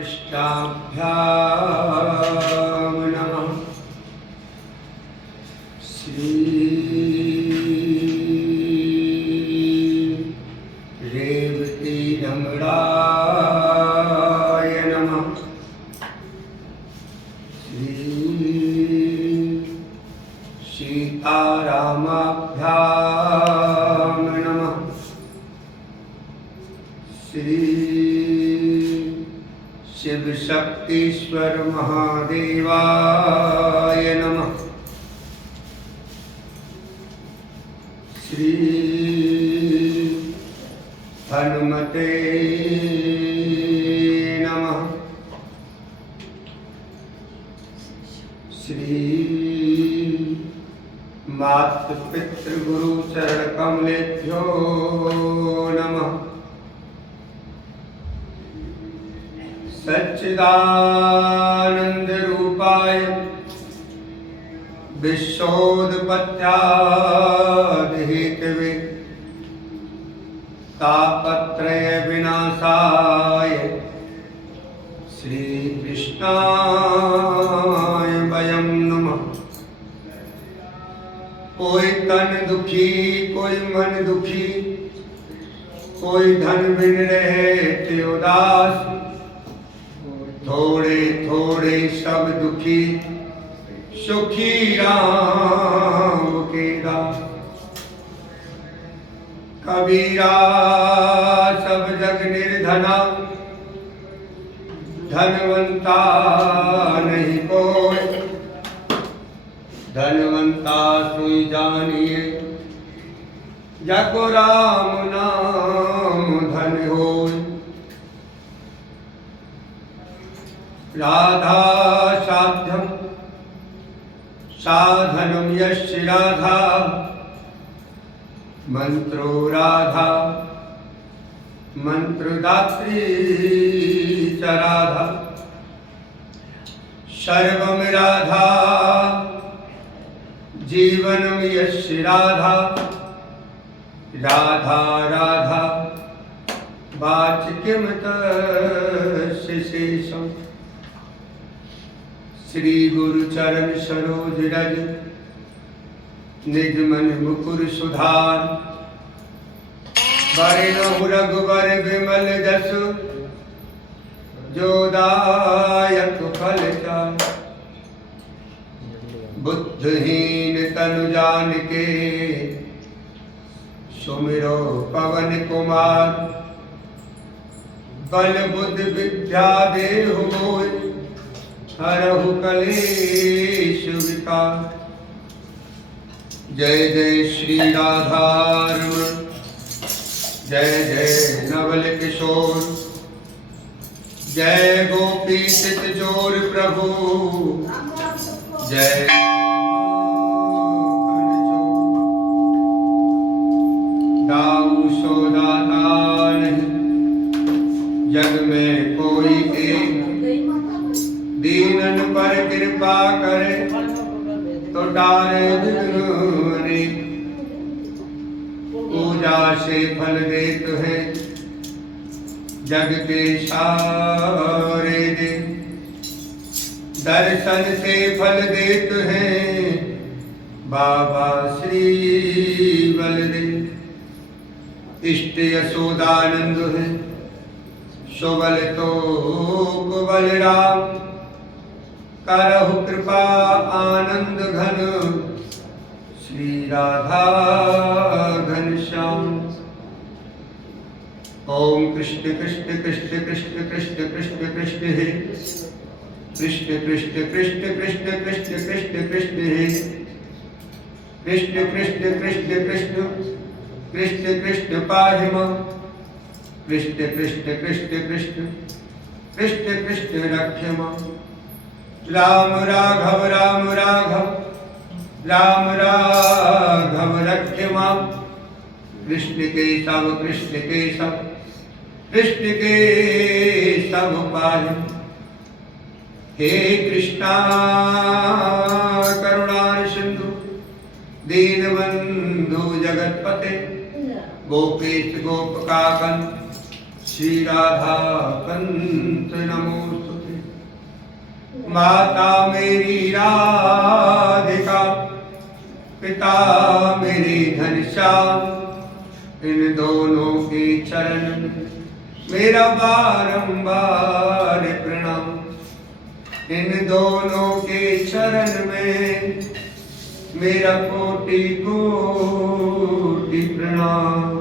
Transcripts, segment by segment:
कृष्णाभ्यां नमः। श्री रेवती रमणाय नमः। श्री सीतारामाभ्यां नमः। श्री शिव शक्तीश्वर महादेवाय नमः। श्री हनुमते नमः। श्री मातृ पितृ गुरु चरण कमलेभ्यो नमः। सच्चिदानंद रूपाय विश्वोत्पत्त्यादि हेतवे तापत्रय विनाशाय श्री कृष्णाय वयं नमः। कोई तन दुखी कोई मन दुखी, कोई धन बिन रहे उदास, थोड़े थोड़े सब दुखी सुखी राम के दास। कबीरा सब जग निर्धना, धनवंता नहीं कोई, धनवंता सोई जानिए जको राम नाम धन होय। राधा साध्यम साधनम यस्य राधा, मंत्रो राधा मंत्रदात्री च राधा। सर्वम राधा जीवनम यस्य राधा, राधा राधा वाच्यम तस्य शेषम्। श्री गुरु चरण सरोज रज निज मन मुकुर सुधार। बरनहुँ रघुबर विमल जसु, जो दायक फल चार। बुद्धहीन तनु जानिके, सुमिरो पवन कुमार। बल बुद्धि विद्या देहु मोय, हरहु कलेश विकार। जय जय श्री राधारमण, जय जय नवल किशोर, जय गोपी चित जोर प्रभु, जय दाऊ सो दाता नहीं, जग में कोई एक। दीनन पर कृपा करे तो डारे विघ्न अनेक। पूजा से फल देते हैं जग के सारे दिन, दर्शन से फल देते हैं बाबा श्री बलदेव। इष्ट यशोदानंद है सुबल तो बलराम, करहु कृपा आनंद घन श्री राधा घनश्याम। ओम कृष्ण कृष्ण कृष्ण कृष्ण कृष्ण कृष्ण कृष्ण हे, कृष्ण कृष्ण कृष्ण कृष्ण कृष्ण कृष्ण कृष्ण हे, कृष्ण कृष्ण कृष्ण कृष्ण कृष्ण कृष्ण पाहि मां। कृष्ण कृष्ण कृष्ण कृष्ण कृष्ण कृष्ण रक्ष मां। राम राघव राम राघव राम राघव रक्ष मां। कृष्ण केशव कृष्ण केशव कृष्ण केशव पाहि। हे कृष्णा करुणा सिंधु दीनबंधु जगतपते, गोपेश गोपकाकन श्री राधा कंत नमोस्तुते। माता मेरी राधिका, पिता मेरे घनश्याम, इन दोनों के चरण में मेरा बारंबार प्रणाम। इन दोनों के चरण में मेरा कोटि कोटि प्रणाम।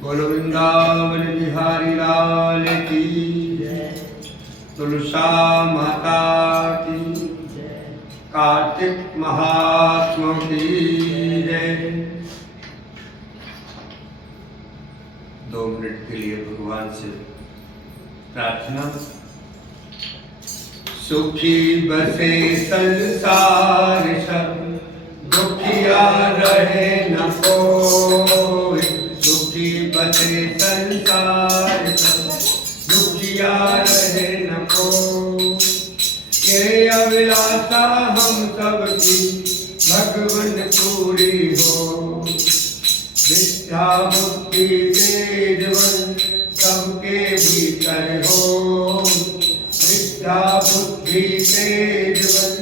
बोलो वृंदावन बिहारी लाल की, तुलसा माता की, कार्तिक महात्मा की जय। 2 मिनट के लिए भगवान से प्रार्थना। सुखी बसे संसार सब, दुखिया रहे न कोई। सुखी बसे संसार सब, दुखिया रहे न कोई। ये अभिलाषा हम सबकी भगवन पूरी हो। विद्या बुद्धि तेजवन सबके भीतर हो। विद्या बुद्धि तेजवन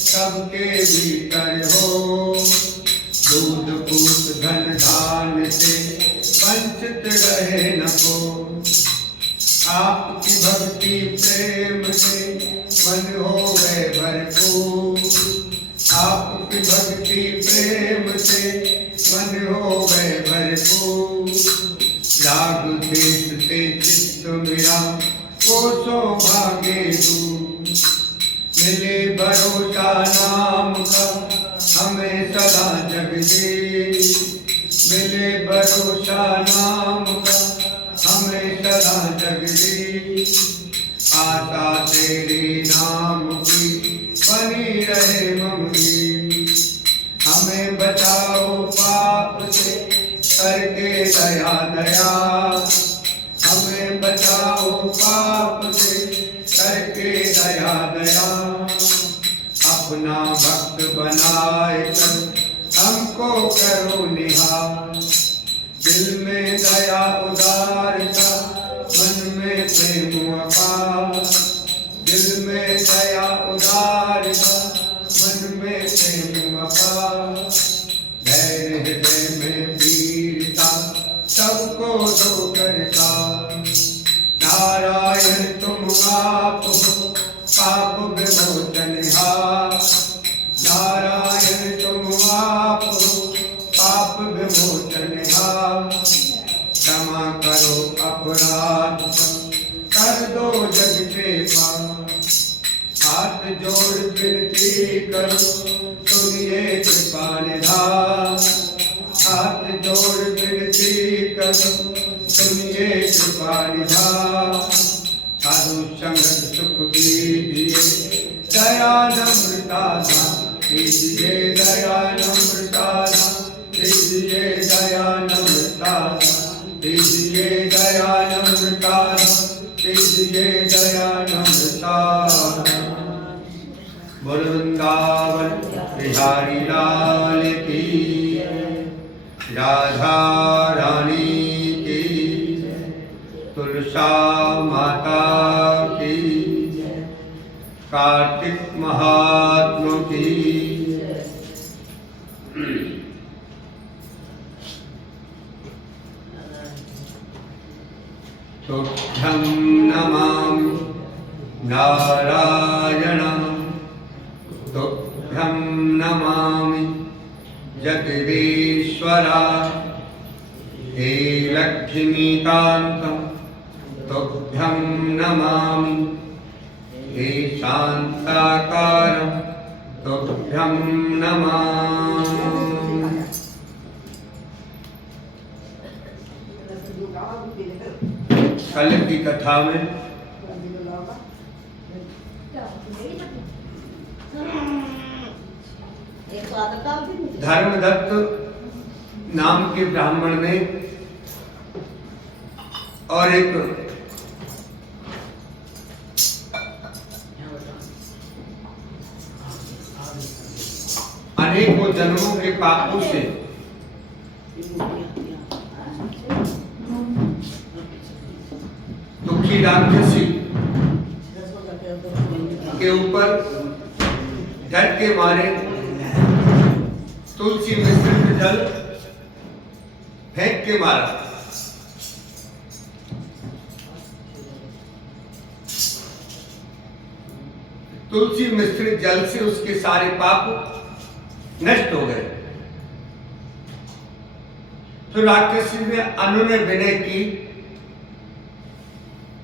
सबके भीतर हो। दूध पूत धन धान से वंचित रहे न को। आपकी भक्ति प्रेम से मन हो गए भरपूर। आपकी भक्ति प्रेम से मन हो गए भरपूर। राग देश से चित्त मेरा कोसों भागे दूर। मिले भरोसा नाम का हमें सदा जगदीश। मिले भरोसा नाम का हमें सदा जगदीश। आशा तेरे नाम की बनी रहे ममरी। हमें बचाओ पाप से करके दया दया। हमें बचाओ पाप से करके दया दया। अपना भक्त बनाए कर हमको करो निहार। दिल में दया उदारता, मन में प्रेम अपार। दिल में दया उदारता, मन में प्रेम अपार। धैर्य हृदय में वीरता, सबको दो करता। नारायण तुम आप हो, पाप विमोचनहार। नारायण तुम आप हो, पाप विमोचनहार। क्षमा करो अपराध कर दो जग के पार। हाथ जोड़ विनती करो सुनिए कृपा निधान। हाथ जोड़ विनती करो सुनिए कृपा निधान। साधु संगत सुख दीजिए दया नम्रता दीजिए। दया नम्रता दीजिए। दया नम्रता दीजिए। दया नम्रता दीजिए। दया नम्रता। बोल वृंदावन बिहारी लाल की, राधा रानी की, तुलसा माता की, कार्तिक महात्मा की। तुभ्यं नमामि नारायणं। तुभ्यं नमामि जगदीश्वरा। हे लक्ष्मीकान्त तुभ्यं नमामि। हे शान्ताकार तुभ्यं नमामि। कल की कथा में धर्मदत्त नाम के ब्राह्मण ने और एक अनेकों जन्मों के पापों से राक्षसी के ऊपर डर के मारे तुलसी मिश्रित जल फेंक के मारा। तुलसी मिश्रित जल से उसके सारे पाप नष्ट हो गए। तो राक्षसी ने अनुनय विनय की,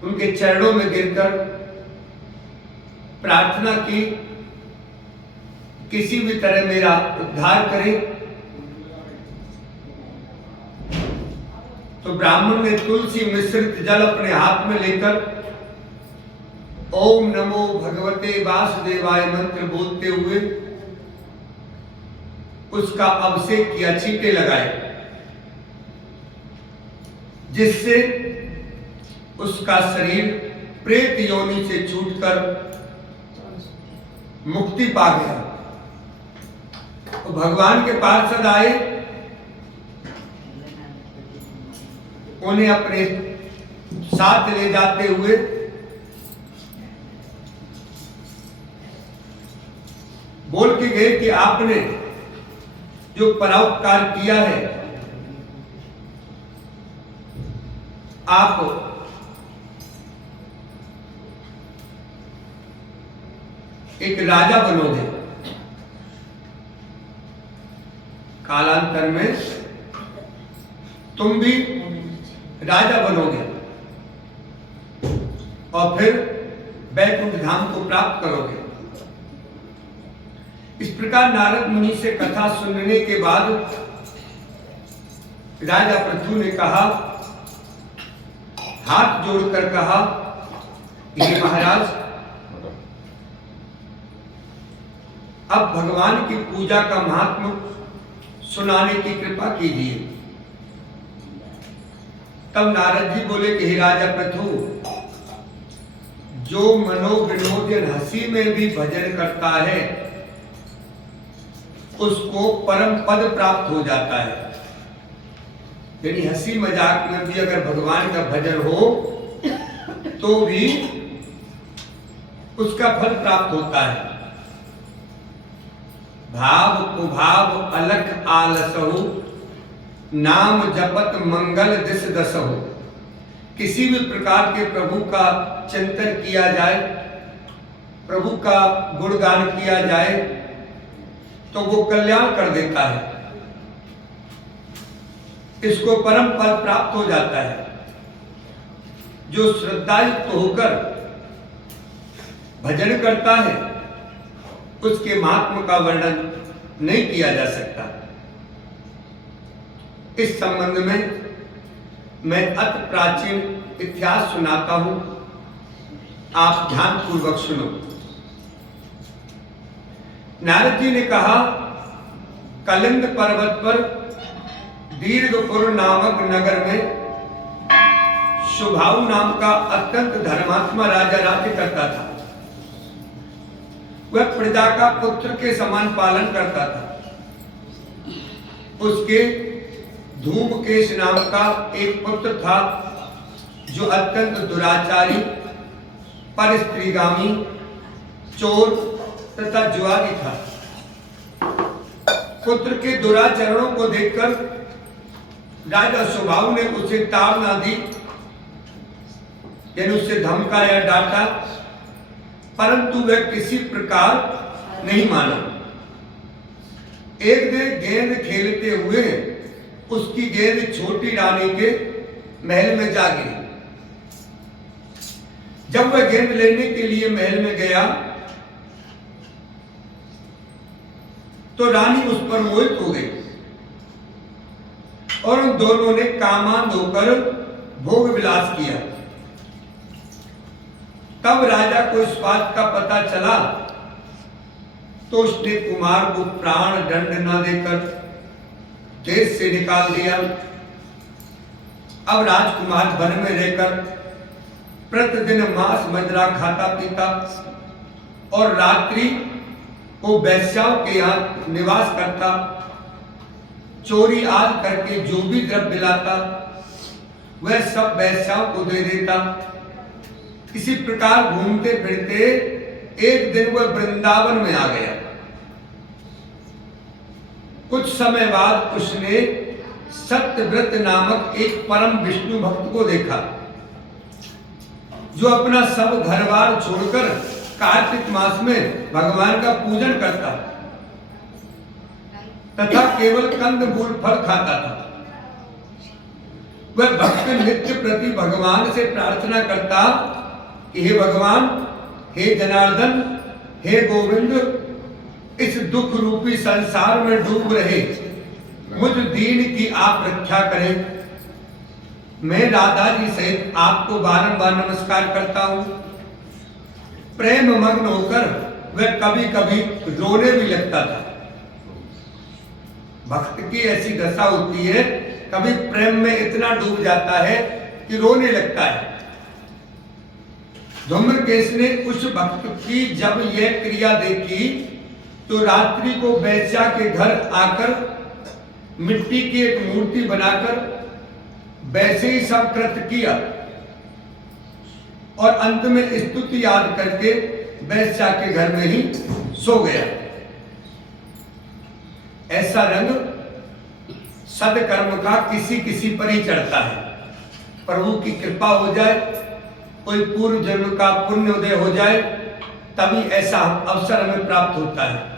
उनके चरणों में गिरकर प्रार्थना की, किसी भी तरह मेरा उद्धार करें। तो ब्राह्मण ने तुलसी मिश्रित जल अपने हाथ में लेकर ओम नमो भगवते वासुदेवाय मंत्र बोलते हुए उसका अभिषेक किया, छींटे लगाए, जिससे उसका शरीर प्रेत योनि से छूटकर मुक्ति पा गया। तो भगवान के पार्षद आए, उन्हें अपने साथ ले जाते हुए बोल के गए कि आपने जो परोपकार किया है, आप एक राजा बनोगे, कालांतर में तुम भी राजा बनोगे और फिर वैकुंठ धाम को प्राप्त करोगे। इस प्रकार नारद मुनि से कथा सुनने के बाद राजा पृथु ने कहा, हाथ जोड़कर कहा, हे महाराज, अब भगवान की पूजा का महात्म सुनाने की कृपा कीजिए। तब नारद जी बोले कि हे राजा पृथु, जो मनोविनोदन हंसी में भी भजन करता है उसको परम पद प्राप्त हो जाता है। यानी हंसी मजाक में भी अगर भगवान का भजन हो तो भी उसका फल प्राप्त होता है। भाव कुभाव अलख आलसहु, नाम जपत मंगल दिस दसहु। किसी भी प्रकार के प्रभु का चिंतन किया जाए, प्रभु का गुणगान किया जाए तो वो कल्याण कर देता है, इसको परम पद प्राप्त हो जाता है। जो श्रद्धायुक्त होकर भजन करता है उसके महात्मा का वर्णन नहीं किया जा सकता। इस संबंध में मैं अति प्राचीन इतिहास सुनाता हूं, आप ध्यान पूर्वक सुनो। नारद जी ने कहा, कलिंद पर्वत पर दीर्घपुर नामक नगर में शुभाऊ नाम का अत्यंत धर्मात्मा राजा राज्य करता था। वह प्रजा का पुत्र के समान पालन करता था। उसके धूमकेश नाम का एक पुत्र था जो अत्यंत दुराचारी, परस्त्रीगामी, चोर तथा जुआरी था। पुत्र के दुराचरणों को देखकर राजा शुभाऊ ने उसे ताड़ना दी, यानी उससे धमकाया, डांटा, परंतु वह किसी प्रकार नहीं माना। एक दिन गेंद खेलते हुए उसकी गेंद छोटी रानी के महल में जा गिरी। जब वह गेंद लेने के लिए महल में गया तो रानी उस पर मोहित हो गई और उन दोनों ने कामांध होकर भोग विलास किया। तब राजा को इस बात का पता चला तो उसने कुमार को प्राण दंड न देकर देश से निकाल दिया। अब राजकुमार वन में रहकर प्रतिदिन मांस मदिरा खाता पीता और रात्रि को वैश्याओं के यहाँ निवास करता। चोरी आज करके जो भी द्रव्य लाता वह सब वैश्याओं को दे देता इसी प्रकार घूमते फिरते एक दिन वह वृंदावन में आ गया। कुछ समय बाद उसने सत्यव्रत नामक एक परम विष्णु भक्त को देखा, जो अपना सब घर बार छोड़कर कार्तिक मास में भगवान का पूजन करता तथा केवल कंद मूल फल खाता था। वह भक्त नित्य प्रति भगवान से प्रार्थना करता कि हे भगवान, हे जनार्दन, हे गोविंद, इस दुख रूपी संसार में डूब रहे मुझ दीन की आप रक्षा करें। मैं राधा जी सहित आपको बारंबार नमस्कार करता हूं। प्रेम मग्न होकर वह कभी कभी रोने भी लगता था। भक्त की ऐसी दशा होती है, कभी प्रेम में इतना डूब जाता है कि रोने लगता है। धूम्रकेश ने उस भक्त की जब यह क्रिया देखी तो रात्रि को वैश्या के घर आकर मिट्टी की एक मूर्ति बनाकर वैसे ही सब कृत्य किया और अंत में स्तुति याद करके वैश्या के घर में ही सो गया। ऐसा रंग सदकर्म का किसी किसी पर ही चढ़ता है। प्रभु की कृपा हो जाए, कोई पूर्व जन्म का पुण्य उदय हो जाए, तभी ऐसा अवसर हमें प्राप्त होता है।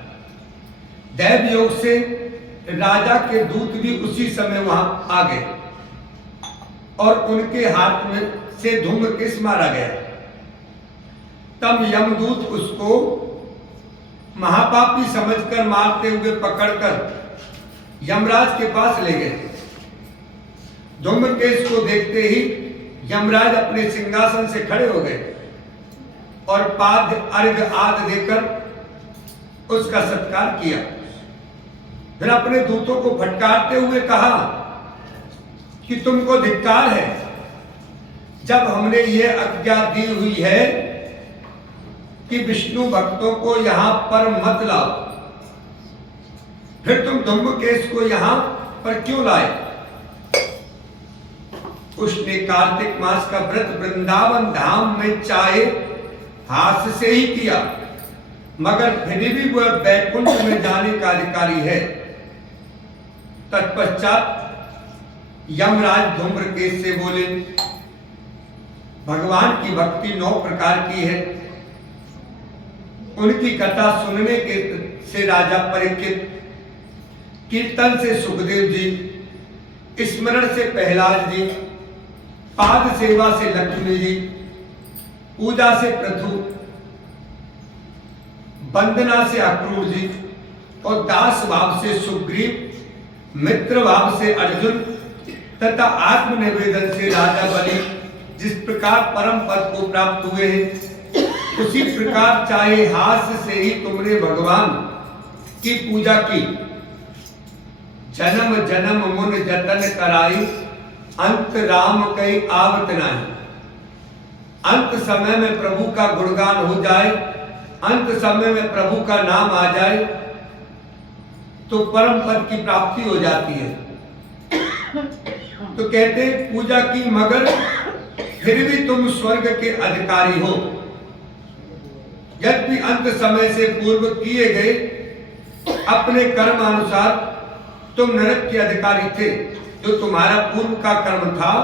दैव योग से राजा के दूत भी उसी समय वहां आ गए और उनके हाथ में से धूम्रकेश मारा गया। तब यमदूत उसको महापापी समझकर मारते हुए पकड़कर यमराज के पास ले गए। धूम्रकेश को देखते ही यमराज अपने सिंहासन से खड़े हो गए और पाद्य अर्घ्य आदि देकर उसका सत्कार किया। फिर अपने दूतों को फटकारते हुए कहा कि तुमको धिक्कार है, जब हमने ये आज्ञा दी हुई है कि विष्णु भक्तों को यहां पर मत लाओ, फिर तुम धूम्रकेश को यहां पर क्यों लाए? उसने कार्तिक मास का व्रत वृंदावन धाम में चाहे हाथ से ही किया, मगर फिर भी वह बैकुंठ में जाने का अधिकारी है। तत्पश्चात यमराज धूम्रकेश से बोले, भगवान की भक्ति 9 प्रकार की है। उनकी कथा सुनने के से राजा परीक्षित, कीर्तन से सुखदेव जी, स्मरण से प्रहलाद जी, पाद सेवा से लक्ष्मी जी, पूजा से पृथु, वंदना से अक्रूर जी और दास भाव से सुग्रीव, मित्र भाव से अर्जुन तथा आत्मनिवेदन से राजा बलि जिस प्रकार परम पद को प्राप्त हुए हैं, उसी प्रकार चाहे हास्य से ही तुमने भगवान की पूजा की। जन्म जन्म मुन जतन कराई, अंत राम कई आवत नहीं। अंत समय में प्रभु का गुणगान हो जाए, अंत समय में प्रभु का नाम आ जाए तो परम पद की प्राप्ति हो जाती है। तो कहते पूजा की, मगर फिर भी तुम स्वर्ग के अधिकारी हो। यद्यपि अंत समय से पूर्व किए गए अपने कर्म अनुसार तुम नरक के अधिकारी थे। जो तुम्हारा पूर्व का कर्म था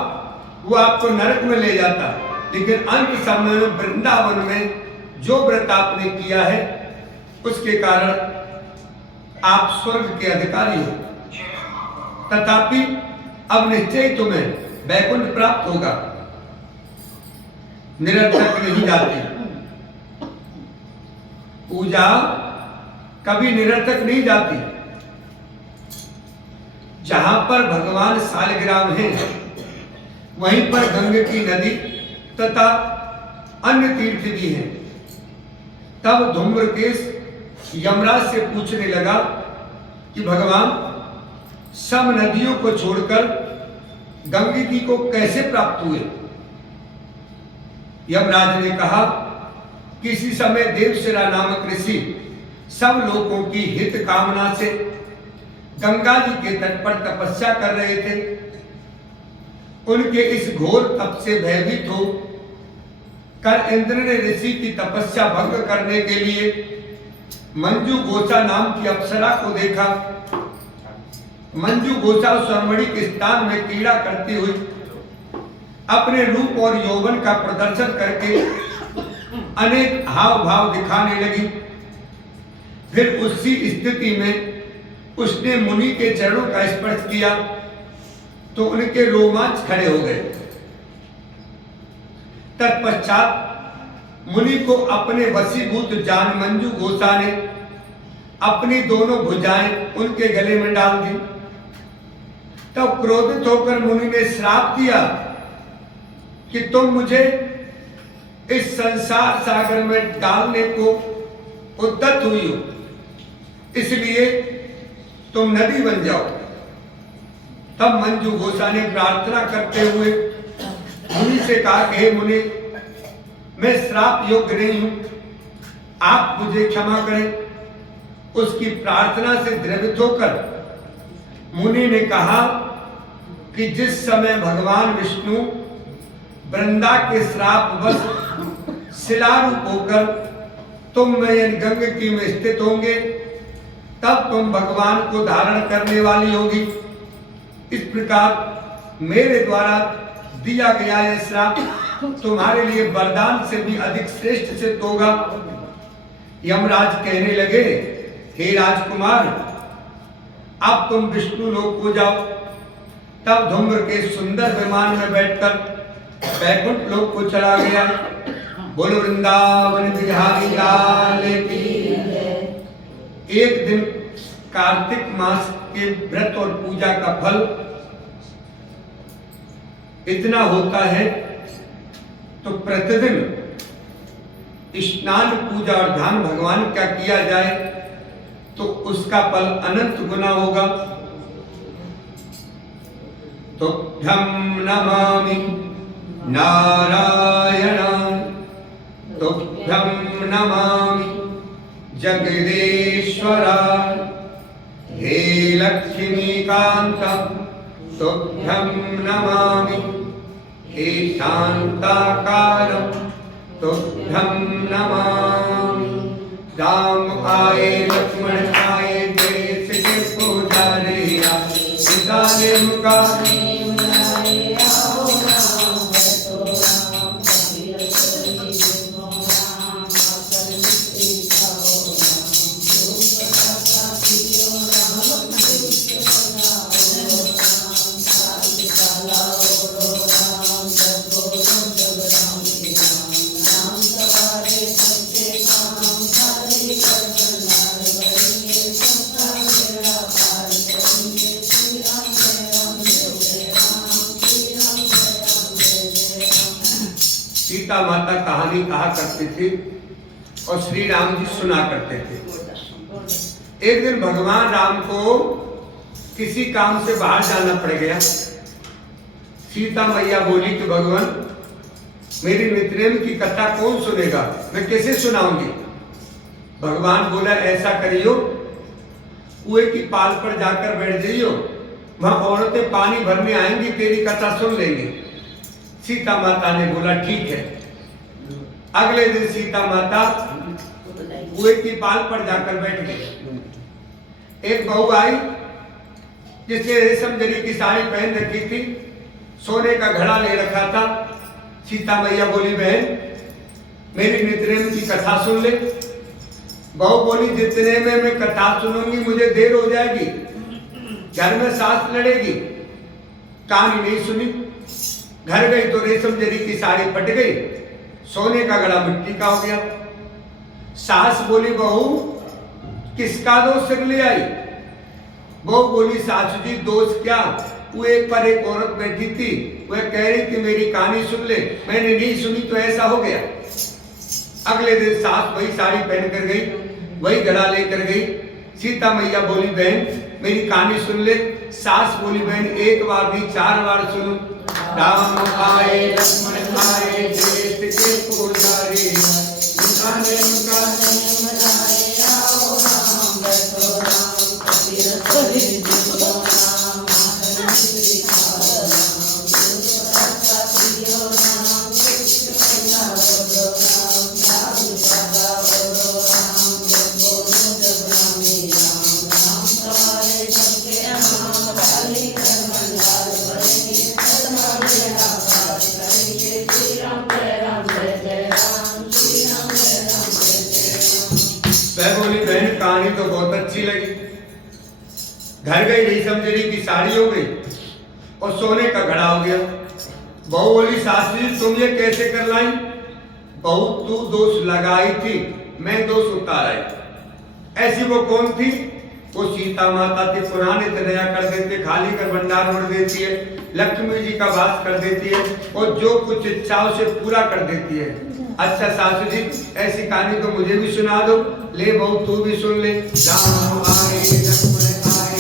वो आपको नरक में ले जाता, लेकिन अंत समय में वृंदावन में जो व्रत आपने किया है उसके कारण आप स्वर्ग के अधिकारी हो। तथापि अब निश्चय तुम्हें वैकुंठ प्राप्त होगा। निरर्थक नहीं जाती पूजा, कभी निरर्थक नहीं जाती। जहां पर भगवान शालिग्राम है वहीं पर गंगा की नदी तथा अन्य तीर्थ भी हैं। तब धूम्रकेश यमराज से पूछने लगा कि भगवान, सब नदियों को छोड़कर गंगा जी को कैसे प्राप्त हुए? यमराज ने कहा, किसी समय देवशिरा नामक ऋषि सब लोगों की हित कामना से गंगा जी के तट पर तपस्या कर रहे थे। उनके इस घोर तप से भयभीत हो कर इंद्र ने ऋषि की तपस्या भंग करने के लिए मंजू गोसा नाम की अप्सरा को देखा। मंजू गोसा स्वयंवरी के स्थान में क्रीड़ा करती हुई अपने रूप और यौवन का प्रदर्शन करके अनेक हाव भाव दिखाने लगी। फिर उसी स्थिति में उसने मुनि के चरणों का स्पर्श किया तो उनके रोमांच खड़े हो गए। तत्पश्चात मुनि को अपने वशीभूत जान मंजू गोसा ने अपनी दोनों भुजाएं उनके गले में डाल दी। तब क्रोधित होकर मुनि ने श्राप दिया कि तुम मुझे इस संसार सागर में डालने को उद्यत हुई हो, इसलिए तुम नदी बन जाओ। तब मंजू गोसा ने प्रार्थना करते हुए मुनि से कहा कि हे मुनि, मैं श्राप योग्य नहीं हूं, आप मुझे क्षमा करें। उसकी प्रार्थना से द्रवित होकर मुनि ने कहा कि जिस समय भगवान विष्णु वृंदा के श्राप वश शिलारूप होकर तुम में गंगकी में स्थित होंगे, तब तुम भगवान को धारण करने वाली होगी। इस प्रकार मेरे द्वारा दिया गया यह श्राप तुम्हारे लिए वरदान से भी अधिक श्रेष्ठ सिद्ध होगा। यमराज कहने लगे, हे राजकुमार, अब तुम विष्णु लोक को जाओ। तब धूम्र के सुंदर विमान में बैठकर वैकुंठ लोक को चला गया। बोलो वृंदावन बिहारी लाल की। एक दिन कार्तिक मास के व्रत और पूजा का फल इतना होता है, तो प्रतिदिन स्नान पूजा और ध्यान भगवान का किया जाए तो उसका फल अनंत गुना होगा। तो हम नमामि नारायण, तो हम नमामि जगदीश्वर, हे लक्ष्मीकांत, तो हम नमामि हे शांताकार, तो हम नमामि। राम आए लक्ष्मण आए देश के पुजारिया, पिता ने मुका सीता माता कहानी कहा करती थी और श्री राम जी सुना करते थे। एक दिन भगवान राम को किसी काम से बाहर जाना पड़ गया। सीता मैया बोली कि भगवान, मेरी मित्रेन की कथा कौन सुनेगा, मैं कैसे सुनाऊंगी। भगवान बोला, ऐसा करियो, कुएं की पाल पर जाकर बैठ जाइयो, वहां औरतें पानी भरने आएंगी, तेरी कथा सुन लेंगी। सीता माता ने बोला ठीक है। अगले दिन सीता माता कुएं की पाल पर जाकर बैठ गई। एक बहू आई जिसने रेशम जरी की साड़ी पहन रखी थी, सोने का घड़ा ले रखा था। सीता मैया बोली, बहन मेरी मित्रेन की कथा सुन ले। बहू बोली, जितने में मैं कथा सुनूंगी मुझे देर हो जाएगी, घर में सास लड़ेगी। कहानी नहीं सुनी। घर गई तो रेशम जरी की साड़ी फट गई, सोने का घड़ा मिट्टी का हो गया। सास बोली, बहू किसका दोष सिर ले आई। बहू बोली, सासू जी दोष क्या, वो एक पर एक औरत बैठी थी, वह कह रही थी मेरी कहानी सुन ले, मैंने नहीं सुनी तो ऐसा हो गया। अगले दिन सास वही साड़ी पहन कर गई, वही घड़ा लेकर गई। सीता मैया बोली, बहन मेरी कहानी सुन ले। सास बोली, बहन एक बार नहीं 4 बार सुनो। राम आए लक्ष्मण आए देश के पुजारी, पिता ने मुका आओ राम बैठो राम कबीर कहानी तो बहुत अच्छी लगी। घर गई रेशम जरी की साड़ी हो गई और सोने का घड़ा हो गया। बहू बोली सास जी तुम ये कैसे कर लाई? बहू तू दोष लगाई थी, मैं दोष उतारा। ऐसी वो कौन थी? वो सीता माता थी। पुराने नया कर देते, खाली कर भंडार भर देती है, लक्ष्मी जी का वास कर देती है और जो कुछ इच्छा उसे पूरा कर देती है। अच्छा सासू जी ऐसी कहानी तो मुझे भी सुना दो। ले बहू तू भी सुन ले। राम आए लक्ष्मण आए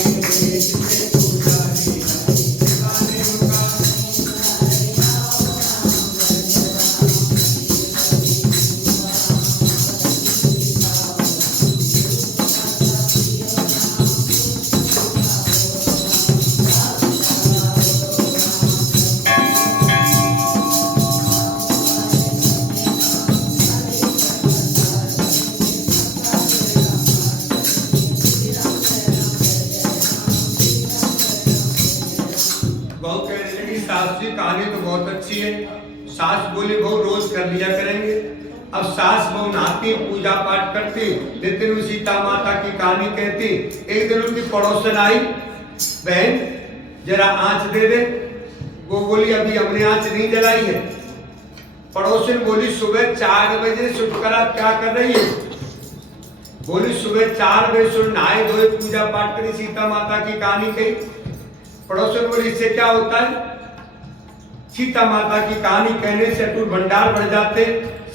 कहानी तो बहुत अच्छी है। सास बोली बहू रोज कर लिया करेंगे। अब सास बहू नहाती, पूजा पाठ करती, लेकिन सीता माता की कहानी कहती। एक दिन उनकी पड़ोसन आई, बहन जरा आंच दे दे। वो बोली अभी हमने आंच नहीं जलाई है। पड़ोसन बोली सुबह 4 बजे से उठकर आप क्या कर रही है? बोली सुबह 4 बजे से नहाए धोए पूजा पाठ करी, सीता माता की कहानी कही। पड़ोसन बोली इससे क्या होता है? सीता माता की कहानी कहने से अटूट भंडार बढ़ जाते,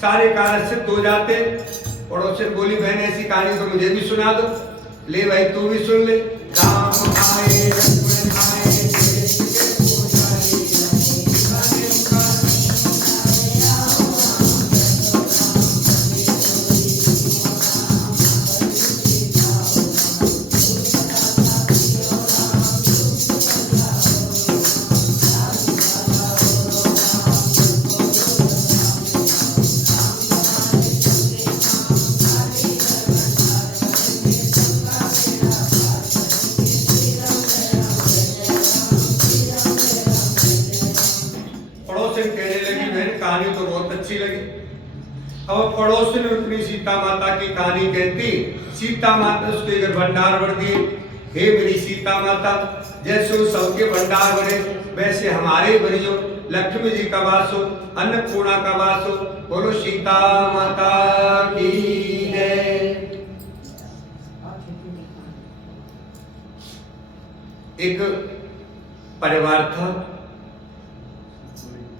सारे कार्य सिद्ध हो जाते। पड़ोसन बोली बहन ऐसी कहानी तो मुझे भी सुना दो। ले भाई तू भी सुन ले। राम आए लक्ष्मण आए कहानी तो बहुत अच्छी लगी। अब पड़ोस ने अपनी सीता माता की कहानी कहती। सीता माता उसके घर भंडार भर दिए। हे मेरी सीता माता जैसे वो सबके भंडार भरे वैसे हमारे भरियो। लक्ष्मी जी का वास हो, अन्नपूर्णा का वास हो। बोलो सीता माता की जय। एक परिवार था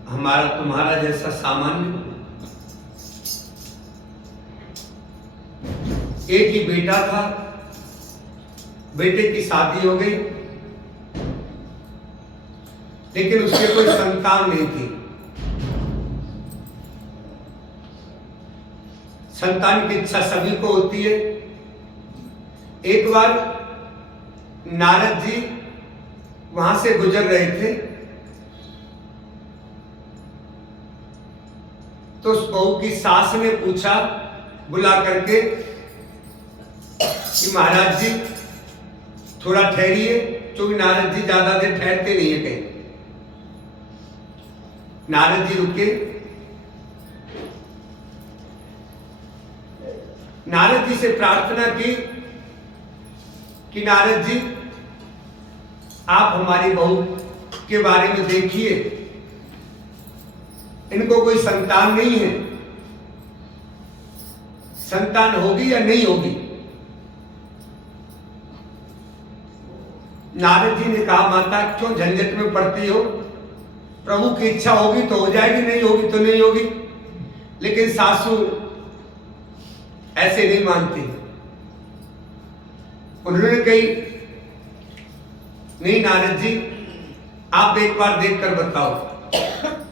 हमारा तुम्हारा जैसा सामान्य। एक ही बेटा था, बेटे की शादी हो गई लेकिन उसके कोई संतान नहीं थी। संतान की इच्छा सभी को होती है। एक बार नारद जी वहां से गुजर रहे थे तो उस बहू की सास ने पूछा बुला करके कि महाराज जी थोड़ा ठहरिए, क्योंकि नारद जी ज्यादा देर ठहरते नहीं है कहीं। नारद जी रुके। नारद जी से प्रार्थना की कि नारद जी आप हमारी बहू के बारे में देखिए, इनको कोई संतान नहीं है, संतान होगी या नहीं होगी। नारद जी ने कहा माता क्यों झंझट में पड़ती हो, प्रभु की इच्छा होगी तो हो जाएगी, नहीं होगी तो नहीं होगी। लेकिन सासू ऐसे नहीं मानती। उन्होंने कही नहीं नारद जी आप एक बार देखकर बताओ,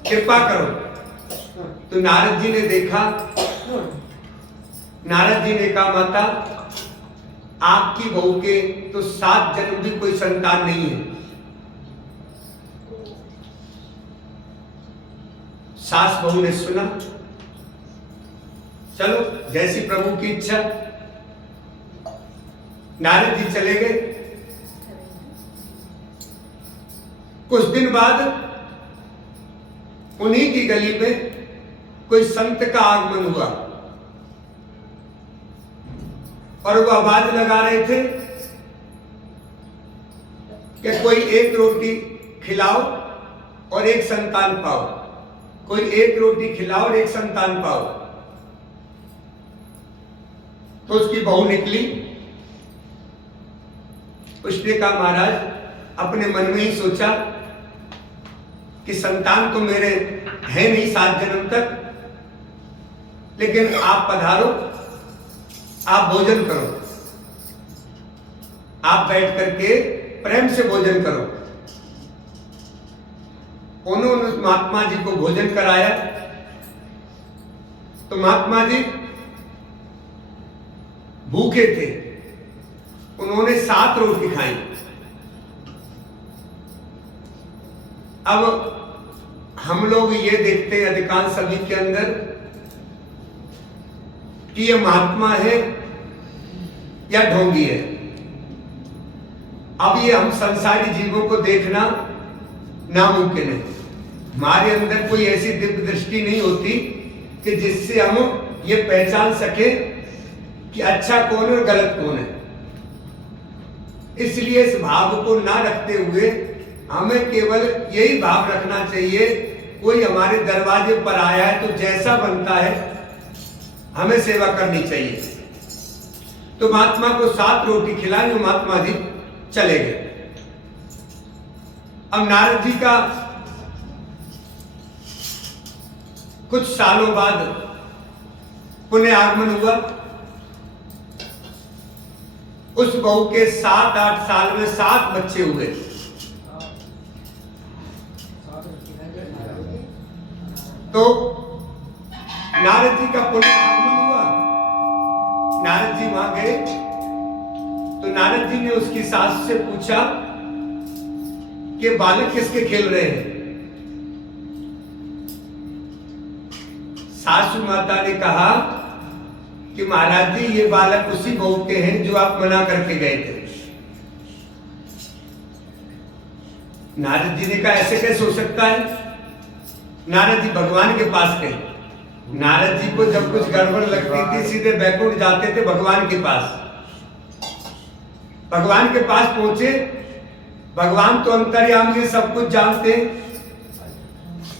कृपा करो। तो नारद जी ने देखा। नारद जी ने कहा माता आपकी बहू के तो 7 जन्म भी कोई संतान नहीं है। सास बहू ने सुना, चलो जैसी प्रभु की इच्छा। नारद जी चले गए। कुछ दिन बाद उन्हीं की गली में कोई संत का आगमन हुआ। और वो आवाज लगा रहे थे कि कोई एक रोटी खिलाओ और एक संतान पाओ, कोई एक रोटी खिलाओ और एक संतान पाओ। तो उसकी बहू निकली, उसने कहा महाराज, अपने मन में ही सोचा कि संतान तो मेरे है नहीं 7 जन्म तक, लेकिन आप पधारो, आप भोजन करो, आप बैठ करके प्रेम से भोजन करो। उन्होंने उस महात्मा जी को भोजन कराया। तो महात्मा जी भूखे थे, उन्होंने 7 रोटी खाई। अब हम लोग ये देखते हैं अधिकांश सभी के अंदर कि ये महात्मा है या ढोंगी है। अब ये हम संसारी जीवों को देखना नामुमकिन है। हमारे अंदर कोई ऐसी दिव्य दृष्टि नहीं होती कि जिससे हम ये पहचान सके कि अच्छा कौन है और गलत कौन है। इसलिए इस भाव को ना रखते हुए हमें केवल यही भाव रखना चाहिए, कोई हमारे दरवाजे पर आया है तो जैसा बनता है हमें सेवा करनी चाहिए। तो महात्मा को 7 रोटी खिलाई, महात्मा जी चले गए। अब नारद जी का कुछ सालों बाद पुनः आगमन हुआ। उस बहू के 7-8 साल में 7 बच्चे हुए। तो नारद जी का पुनः आगमन हुआ। नारद जी वहां गए तो नारद जी ने उसकी सास से पूछा कि बालक किसके खेल रहे हैं। सासू माता ने कहा कि महाराज जी ये बालक उसी बहू के हैं जो आप मना करके गए थे। नारद जी ने कहा ऐसे कैसे हो सकता है। नारद जी भगवान के पास गए। नारद जी को जब कुछ गड़बड़ लगती थी सीधे बैकुंठ जाते थे भगवान के पास। भगवान के पास पहुंचे। भगवान तो अंतर्यामी है, सब कुछ जानते हैं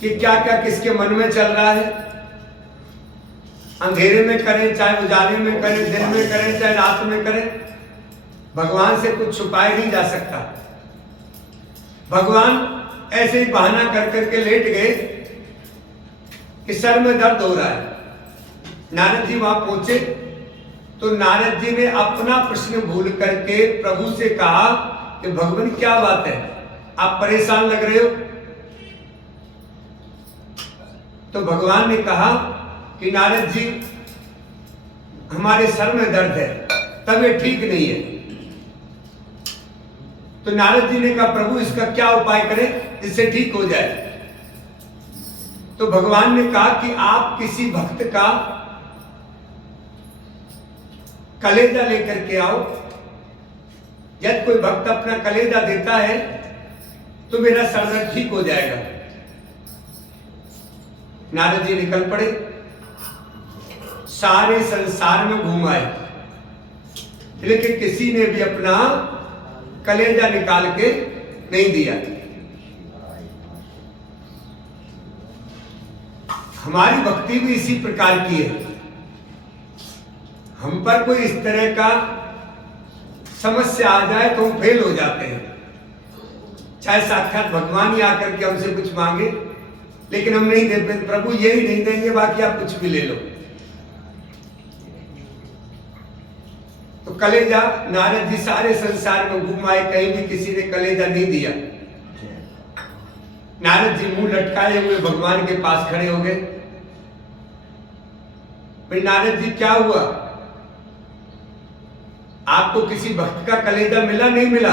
कि क्या क्या किसके मन में चल रहा है। अंधेरे में करें चाहे उजाले में करें, दिन में करें चाहे रात में करें, भगवान से कुछ छुपाया नहीं जा सकता। भगवान ऐसे ही बहाना कर करके लेट गए कि सर में दर्द हो रहा है। नारद जी वहां पहुंचे तो नारद जी ने अपना प्रश्न भूल करके प्रभु से कहा कि भगवान क्या बात है, आप परेशान लग रहे हो। तो भगवान ने कहा कि नारद जी हमारे सर में दर्द है, तबीयत ठीक नहीं है। तो नारद जी ने कहा प्रभु इसका क्या उपाय करें जिससे ठीक हो जाए। तो भगवान ने कहा कि आप किसी भक्त का कलेजा लेकर के आओ। यदि कोई भक्त अपना कलेजा देता है तो मेरा सर दर्द ठीक हो जाएगा। नारद जी निकल पड़े, सारे संसार में घूम आए, लेकिन किसी ने भी अपना कलेजा निकाल के नहीं दिया। हमारी भक्ति भी इसी प्रकार की है। हम पर कोई इस तरह का समस्या आ जाए तो हम फेल हो जाते हैं। चाहे साक्षात भगवान ही आकर के हमसे कुछ मांगे, लेकिन हम नहीं दे, प्रभु यही नहीं देंगे, बाकी आप कुछ भी ले लो। तो कलेजा नारद जी सारे संसार में घुमाए, कहीं भी किसी ने कलेजा नहीं दिया। नारद जी मुंह लटकाए हुए भगवान के पास खड़े हो गए। भाई नारद जी क्या हुआ, आपको किसी भक्त का कलेजा मिला नहीं मिला?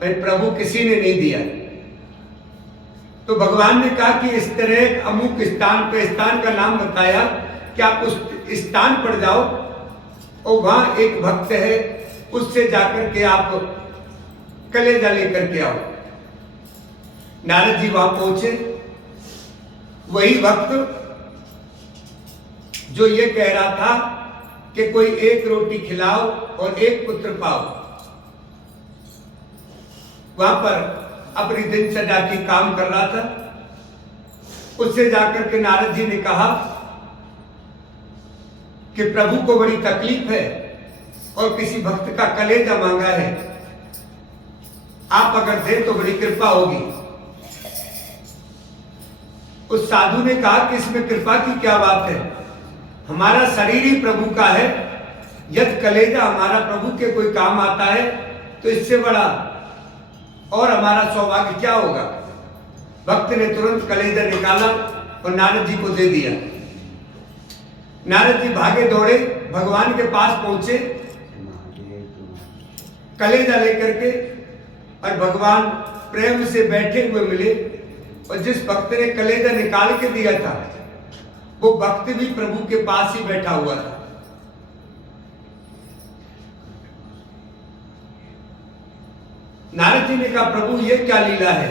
भाई प्रभु किसी ने नहीं दिया। तो भगवान ने कहा कि इस तरह अमुक स्थान पे, स्थान का नाम बताया कि आप उस स्थान पर जाओ और वहां एक भक्त है, उससे जाकर के आप कलेजा लेकर के आओ। नारद जी वहां पहुंचे। वही भक्त जो ये कह रहा था कि कोई एक रोटी खिलाओ और एक पुत्र पाओ। वहां पर अपनी दिनचर्या की काम कर रहा था। उससे जाकर के नारद जी ने कहा कि प्रभु को बड़ी तकलीफ है और किसी भक्त का कलेजा मांगा है, आप अगर दें तो बड़ी कृपा होगी। उस साधु ने कहा कि इसमें कृपा की क्या बात है, हमारा शरीर ही प्रभु का है, यदि कलेजा हमारा प्रभु के कोई काम आता है तो इससे बड़ा और हमारा सौभाग्य क्या होगा। भक्त ने तुरंत कलेजा निकाला और नारद जी को दे दिया। नारद जी भागे दौड़े भगवान के पास पहुंचे कलेजा लेकर के, और भगवान प्रेम से बैठे हुए मिले। और जिस भक्त ने कलेजा निकाल के दिया था वो भक्त भी प्रभु के पास ही बैठा हुआ था। नारद जी ने कहा प्रभु ये क्या लीला है।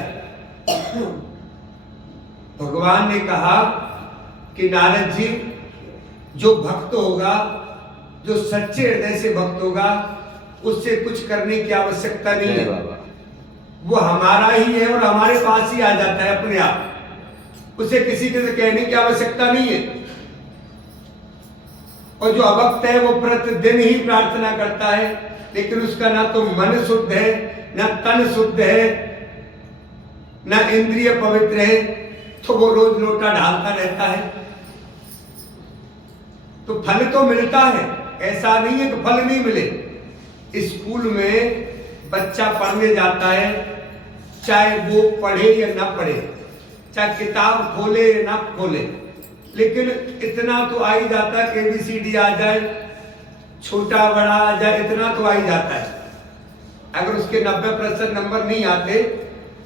भगवान ने कहा कि नारद जी, जो भक्त होगा, जो सच्चे हृदय से भक्त होगा, उससे कुछ करने की आवश्यकता नहीं है, वो हमारा ही है और हमारे पास ही आ जाता है अपने आप। उसे किसी के से कहने की आवश्यकता नहीं है। और जो अभक्त है वो प्रतिदिन ही प्रार्थना करता है, लेकिन उसका ना तो मन शुद्ध है, ना तन शुद्ध है, ना इंद्रिय पवित्र है, तो वो रोज लोटा ढालता रहता है। तो फल तो मिलता है, ऐसा नहीं है कि फल नहीं मिले। स्कूल में बच्चा पढ़ने जाता है, चाहे वो पढ़े या ना पढ़े, चाहे किताब खोले या ना खोले, लेकिन इतना तो आ ही जाता है कि ABCD आ जाए, छोटा बड़ा आ जाए, इतना तो आ ही जाता है। अगर उसके 90% नंबर नहीं आते,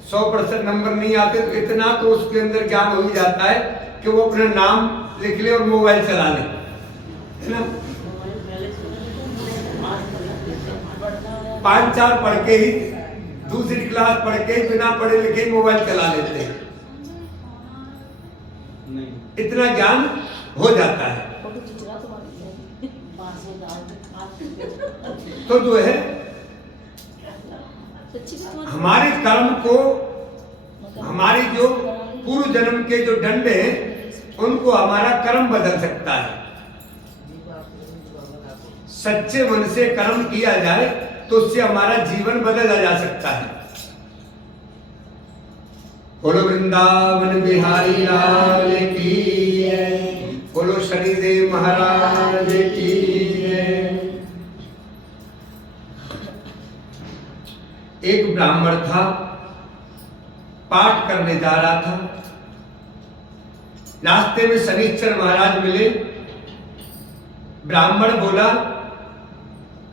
100% नंबर नहीं आते, तो इतना तो उसके अंदर ज्ञान हो ही जाता है कि वो अपना नाम लिख ले और मोबाइल चला ले, है ना। 5-4 पढ़ के ही, दूसरी क्लास पढ़ के बिना पढ़े लिखे मोबाइल चला लेते हैं, इतना ज्ञान हो जाता है। तो जो है हमारे कर्म को, हमारे जो पूर्व जन्म के जो दंड हैं उनको हमारा कर्म बदल सकता है। सच्चे मन से कर्म किया जाए तो उससे हमारा जीवन बदला जा सकता है। बोलो वृंदावन बिहारी लाल की जय, बोलो शनिदेव महाराज की जय। एक ब्राह्मण था, पाठ करने जा रहा था। रास्ते में शनिश्चर महाराज मिले। ब्राह्मण बोला,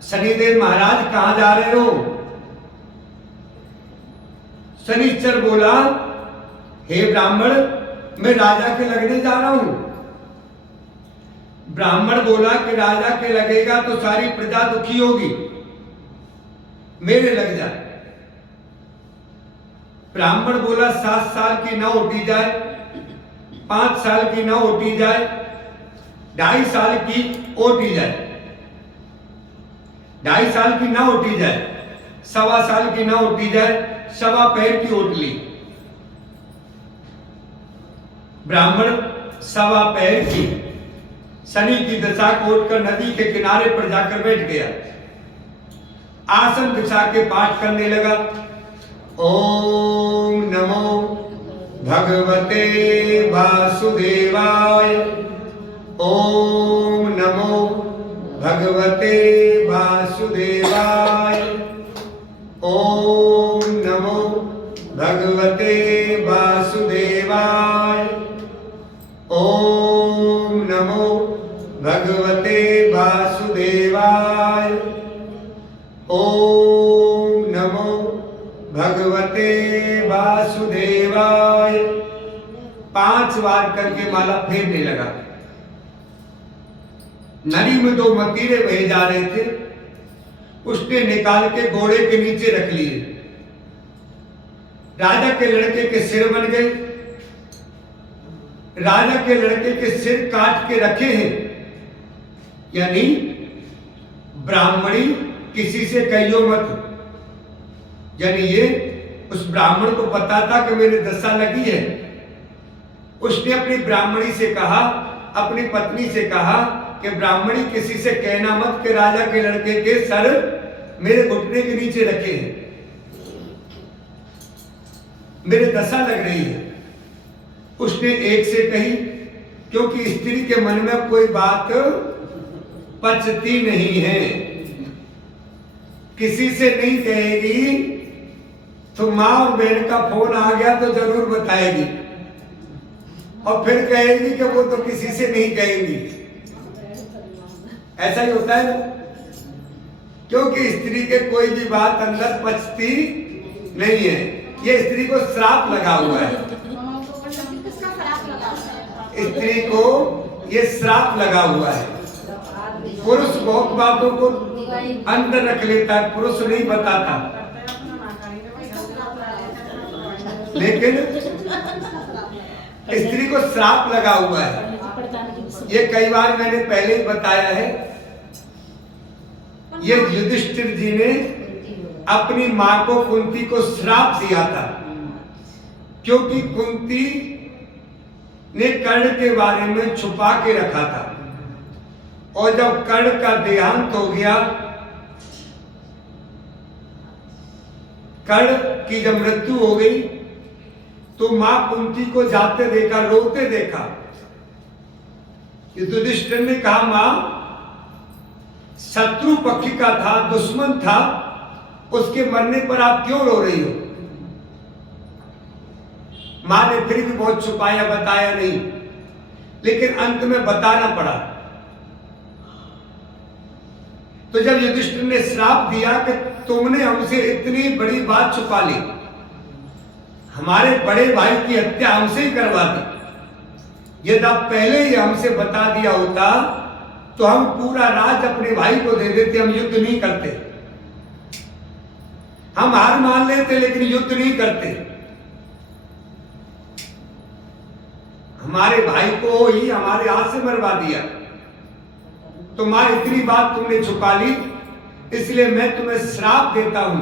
शनिदेव महाराज कहां जा रहे हो? शनिश्चर बोला, हे ब्राह्मण, मैं राजा के लगने जा रहा हूं। ब्राह्मण बोला कि राजा के लगेगा तो सारी प्रजा दुखी होगी, मेरे लग जाए। ब्राह्मण बोला 7 साल की ना ओटी जाए, 5 साल की ना ओटी जाए, 2.5 साल की ओटी जाए, 2.5 साल की ना ओटी जाए, 1.25 साल की ना ओटी जाए, 1.25 पैर की ओट ली। ब्राह्मण 1.25 पैर की शनि की दशा को उठकर नदी के किनारे पर जाकर बैठ गया। आसन बिछा के पाठ करने लगा। ओम नमो भगवते वासुदेवाय, ओम नमो भगवते वासुदेवाय, ओम नमो भगवते वासुदेवाय, ओम नमो भगवते वासुदेवाय, ओम नमो भगवते वासुदेवाय। 5 बार करके माला फेरने लगा। नदी में 2 मतीरे बहे जा रहे थे, उसने निकाल के घोड़े के नीचे रख लिए। राजा के लड़के के सिर बन गए। राजा के लड़के के सिर काट के रखे हैं, यानी ब्राह्मणी किसी से कहियो मत। यानी ये उस ब्राह्मण को पता था कि मेरी दशा लगी है। उसने अपनी ब्राह्मणी से कहा, अपनी पत्नी से कहा कि ब्राह्मणी किसी से कहना मत कि राजा के लड़के के सर मेरे घुटने के नीचे रखे हैं, मेरे दशा लग रही है। उसने एक से कही, क्योंकि स्त्री के मन में कोई बात पचती नहीं है, किसी से नहीं कहेगी, तो माँ और बहन का फोन आ गया तो जरूर बताएगी, और फिर कहेगी कि वो तो किसी से नहीं कहेंगी। ऐसा ही होता है ना, क्योंकि स्त्री के कोई भी बात अंदर पचती नहीं है। ये स्त्री को श्राप लगा हुआ है, स्त्री को ये श्राप लगा हुआ है। पुरुष बहुत बातों को अंदर रख लेता है, पुरुष नहीं बताता, लेकिन स्त्री को श्राप लगा हुआ है। ये कई बार मैंने पहले ही बताया है। ये युधिष्ठिर जी ने अपनी मां को, कुंती को श्राप दिया था, क्योंकि कुंती ने कर्ण के बारे में छुपा के रखा था, और जब कर्ण का देहांत हो गया, कर्ण की जब मृत्यु हो गई, तो मां कुंती को जाते देखा, रोते देखा। युधिष्ठिर ने कहा, मां शत्रु पक्षी का था, दुश्मन था, उसके मरने पर आप क्यों रो रही हो? मां ने फिर भी बहुत छुपाया, बताया नहीं, लेकिन अंत में बताना पड़ा। तो जब युधिष्ठिर ने श्राप दिया कि तुमने हमसे इतनी बड़ी बात छुपा ली, हमारे बड़े भाई की हत्या हमसे ही करवा दी, यदि आप पहले ही हमसे बता दिया होता तो हम पूरा राज अपने भाई को दे देते, हम युद्ध नहीं करते, हम हार मान लेते, लेकिन युद्ध नहीं करते। हमारे भाई को ही हमारे हाथ से मरवा दिया। तो मां इतनी बात तुमने छुपा ली, इसलिए मैं तुम्हें श्राप देता हूं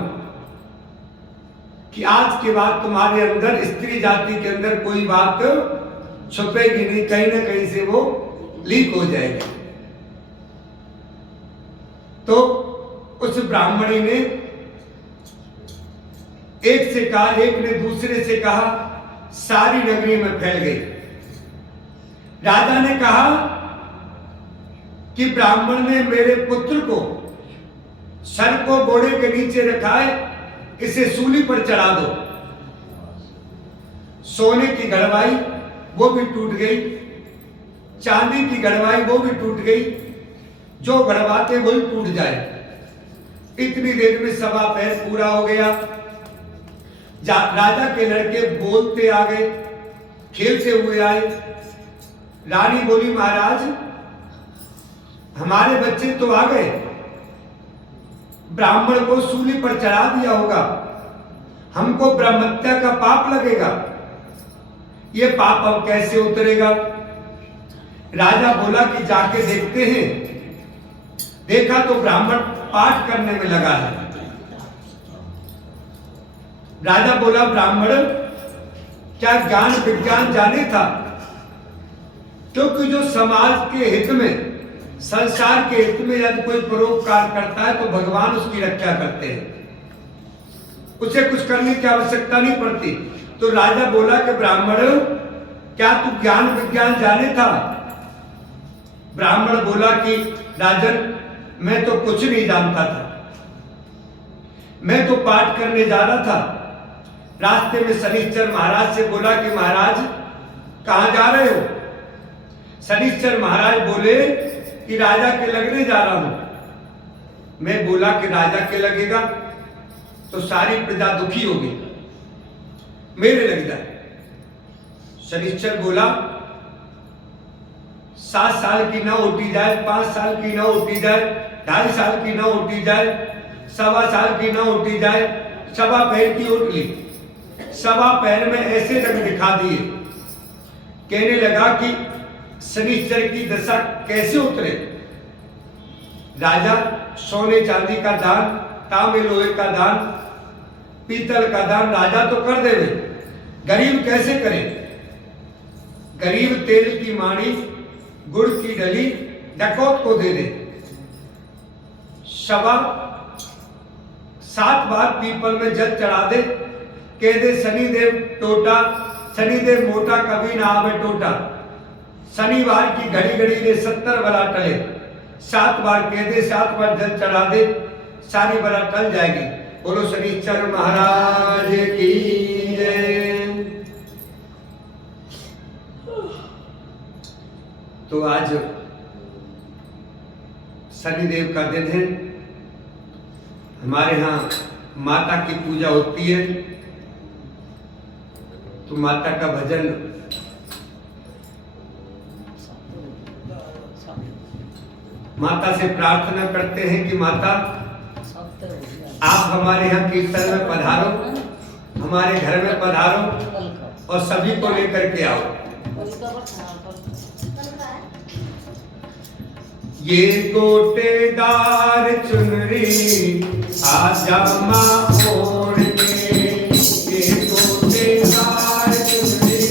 कि आज के बाद तुम्हारे अंदर, स्त्री जाति के अंदर कोई बात छुपेगी नहीं, कहीं ना कहीं से वो लीक हो जाएगी। तो उस ब्राह्मणी ने एक से कहा, एक ने दूसरे से कहा, सारी नगरी में फैल गई। राजा ने कहा कि ब्राह्मण ने मेरे पुत्र को सर को घोड़े के नीचे रखा है, इसे सूली पर चढ़ा दो। सोने की गड़वाई वो भी टूट गई, चांदी की गड़वाई वो भी टूट गई, जो गड़वाते वही टूट जाए। इतनी देर में सवा पैर पूरा हो गया। राजा के लड़के बोलते आ गए, खेलते हुए आए। रानी बोली, महाराज हमारे बच्चे तो आ गए, ब्राह्मण को सूली पर चढ़ा दिया होगा, हमको ब्रह्महत्या का पाप लगेगा, ये पाप अब कैसे उतरेगा? राजा बोला कि जाके देखते हैं। देखा तो ब्राह्मण पाठ करने में लगा है। राजा बोला, ब्राह्मण क्या ज्ञान विज्ञान जाने था? क्योंकि जो समाज के हित में, संसार के हित में यदि कोई परोपकार करता है तो भगवान उसकी रक्षा करते हैं, उसे कुछ करने की आवश्यकता नहीं पड़ती। तो राजा बोला कि ब्राह्मण क्या तू ज्ञान विज्ञान जाने था? ब्राह्मण बोला कि राजन मैं तो कुछ नहीं जानता था, मैं तो पाठ करने जा रहा था। रास्ते में शनिश्चर महाराज से बोला कि महाराज कहां जा रहे हो? शनिश्चर महाराज बोले कि राजा के लगने जा रहा हूं। मैं बोला कि राजा के लगेगा तो सारी प्रजा दुखी होगी, मेरे लग जाए। शनिश्चर बोला 7 साल की ना उठी जाए, 5 साल की ना उठी जाए, 2.5 साल की ना उठी जाए, 1.25 साल की ना उठी जाए, 1.25 पैर की उठ ली। 1.25 पैर में ऐसे रंग दिखा दिए। कहने लगा कि शनिश्चर की दशा कैसे उतरे? राजा सोने चांदी का दान, तांबे लोहे का दान, पीतल का दान राजा तो कर देवे, गरीब कैसे करे? गरीब तेल की माणी, गुड़ की डली डकौत को दे दे। 7 बार पीपल में जल चढ़ा दे, कह दे शनिदेव टोटा, शनिदेव मोटा कभी ना आवे टोटा। शनिवार की घड़ी घड़ी दे 70 बला टले। 7 बार कह दे, 7 बार जल चढ़ा दे, सारी बला टल जाएगी। बोलो शनिचर महाराज की जय। तो आज शनिदेव का दिन है। हमारे यहाँ माता की पूजा होती है, तो माता का भजन माता से प्रार्थना करते हैं कि माता आप हमारे यहाँ कीर्तन में पधारो, हमारे घर में पधारो और सभी को लेकर के आओ। ये गोटेदार चुनरी आजा माँ ओढ़ के, ये गोटेदार चुनरी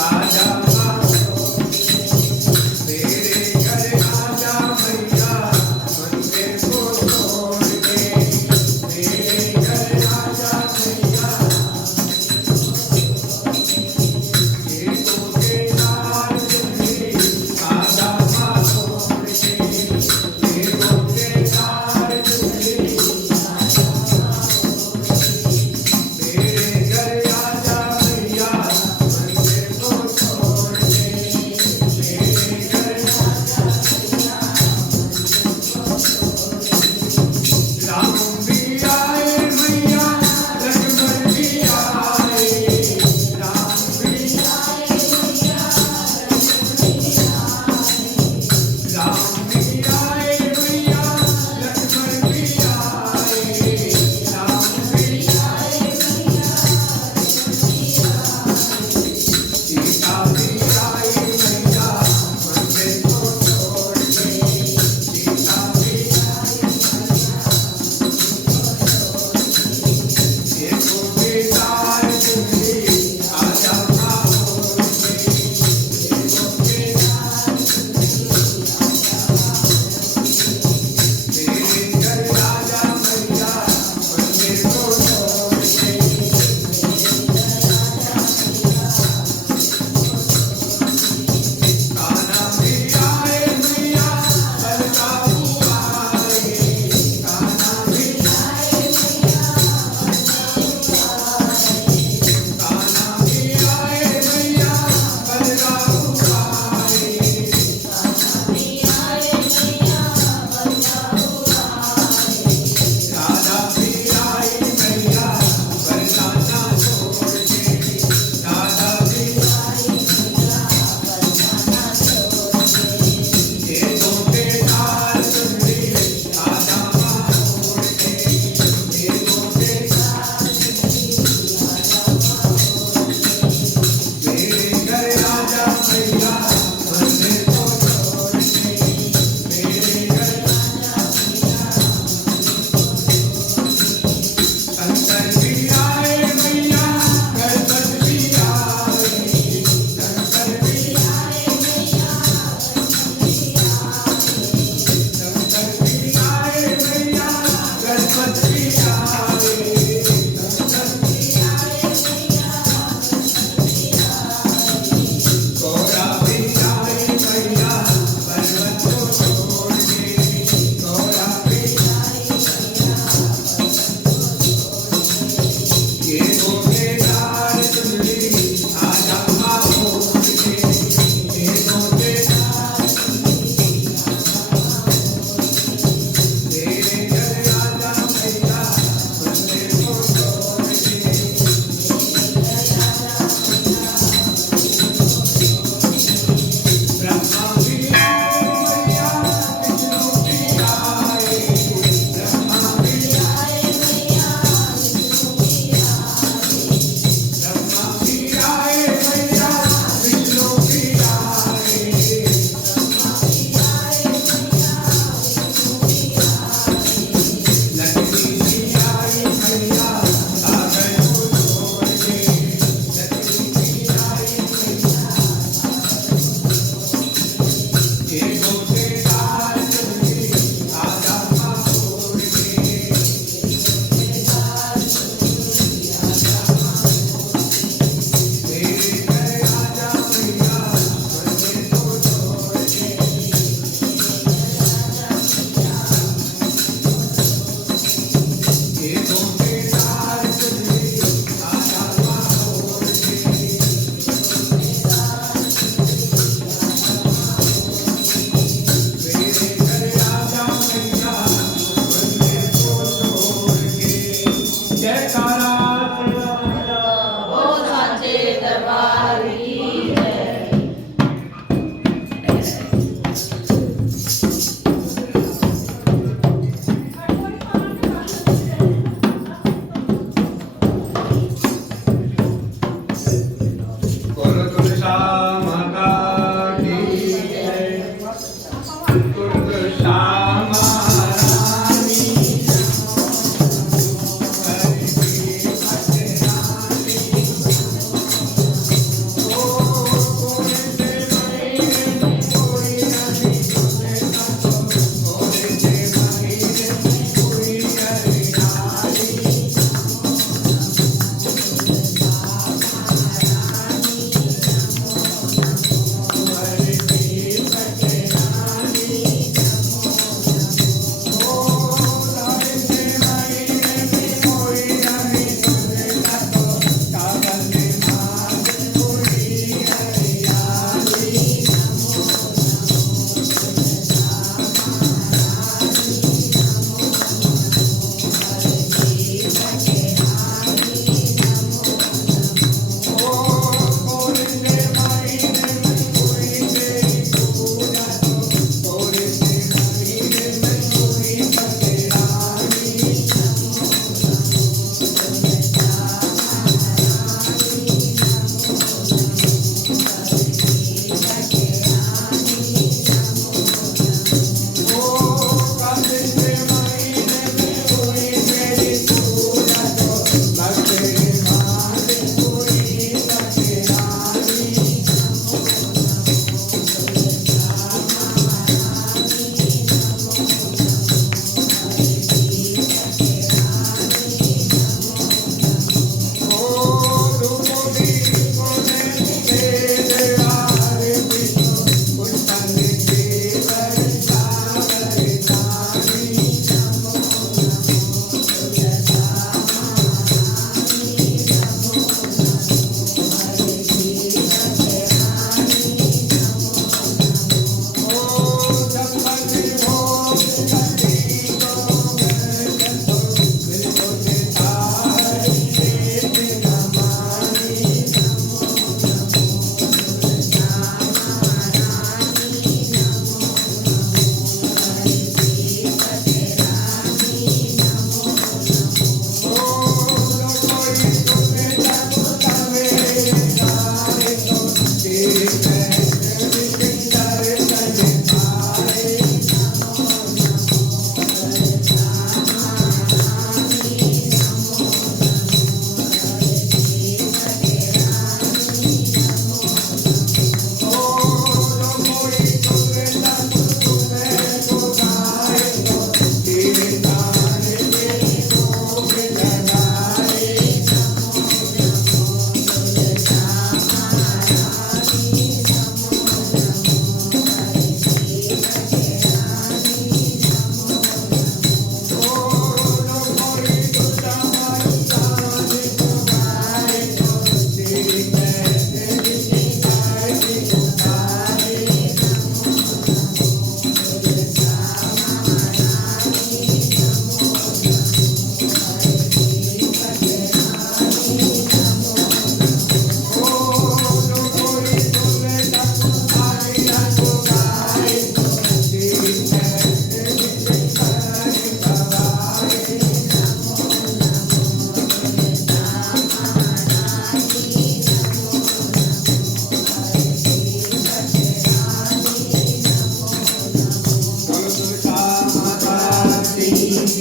आजा माँ ओढ़ के, तेरे घर आजा मैया मंदिर को छोड़ के, तेरे घर आजा मैया। ये गोटेदार चुनरी आजा माँ ओढ़ के, ये गोटेदार चुनरी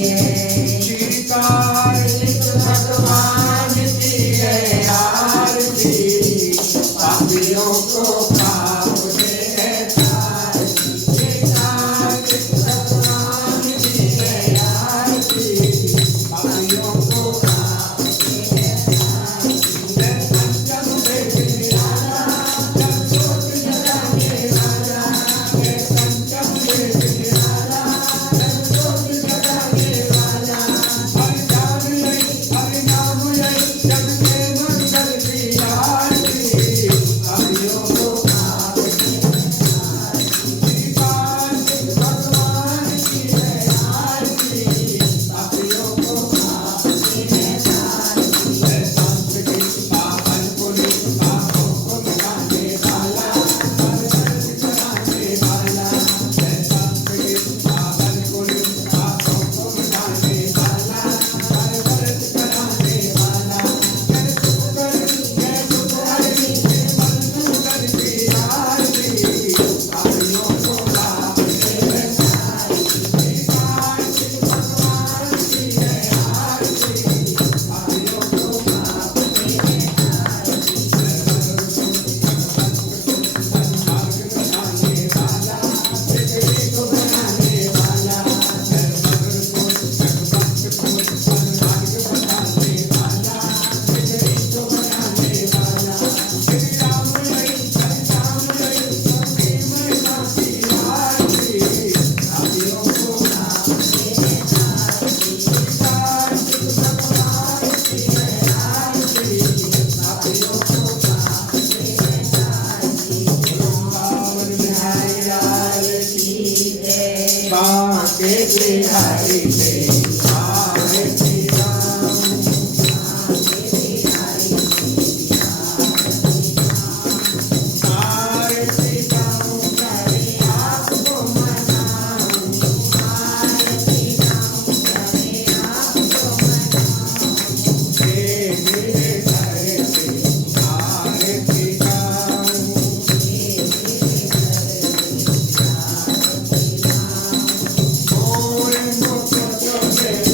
श्री कार्तिक भगवान की है आरती, पापियों को पाप से तार। श्री कार्तिक भगवान की है आरती, पापियों को पाप से तार। जय पंचम देव निराला, जब जोत जगाने वाला, जय पंचम देव निराला, जब जोत जगाने वाला। हरि नाम यही, हरि नाम यही, जग के मंगल की आरती, पापियों को पाप से तार। श्री कार्तिक भगवान की है आरती, पापियों को पाप से तार। जय सांस्कृतिक पावन पुरुष, पापों को मिटाने वाला, हर दर्द कराने वाला। जय सांस्कृतिक पावन पुरुष, पापों को मिटाने वाला, हर दर्द कराने वाला। जय शुक्र, जय शुक्र, जय बंधुकर की आरती, पापियों को पाप से तार। श्री कार्तिक भगवान की है आरती, पापियों को पाप से तार। सन्मार्ग बनाने वाला, पृथ्वी को बनाने वाला। जय भगत को सन्मार्ग बनाने वाला, पृथ्वी को बनाने वाला। श्री राम यही, हरि राम यही, सबकी महिमा की आरती, पापियों को पाप से तार। श्री कार्तिक भगवान की है आरती, पापियों को पाप से तार। वृंदावन बिहारी लाल की जय, बांके बिहारी तेरी आरती गाऊं। आरती गाऊं, करे आपको मनाऊं। आरती गाऊं, करे आपको मनाऊं। हे मेरे घर से आरती गाऊं। मोर मुकुट से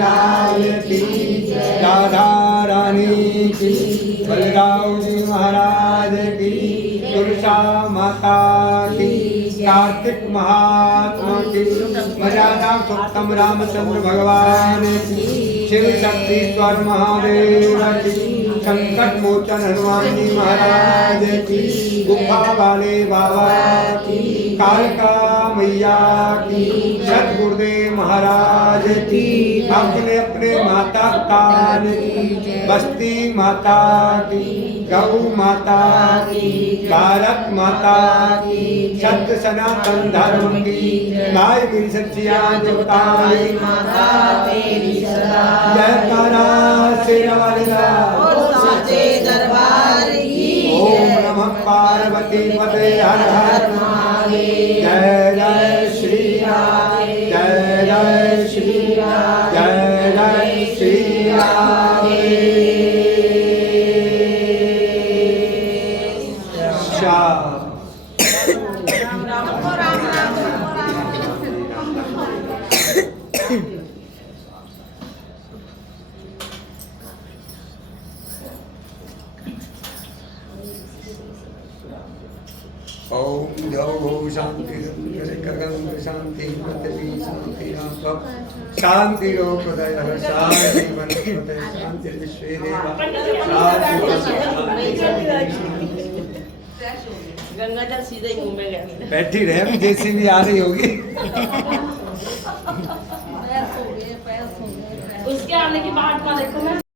लाल की, राधा रानी की, बलराम जी महाराज की, तुलसा माता की, कार्तिक महात्मा की, मर्यादा पुरुषोत्तम रामचंद्र भगवान की, शिव शक्तिश्वर महादेव की, संकट मोचन हनुमान जी महाराज की, गुफा वाले बाबा की, कालका मैया की, सतगुरुदेव महाराज की, अपने अपने माता काल की, बस्ती माता की, गौ माता की, भारत माता की, सत्य सनातन धर्म की, गाय की सच्चिया जोताई माता तेरी सदा, जयकारा शेरवाली साचे दरबार की, ओम नमः पार्वती पते हर हर महादेव, जय जय श्री राम, जय जय श्री राम, जय जय श्री राम। शाम ओम जौ शांति गगन शांति पृथ्वी शांति राम शांति रोपदय शांति वनस्पतय शांति विश्वे देवा गंगाजल सीधे ही मुंह में गया। बैठी रहे जैसी भी आ रही होगी। उसके आने के बाद देखो मैं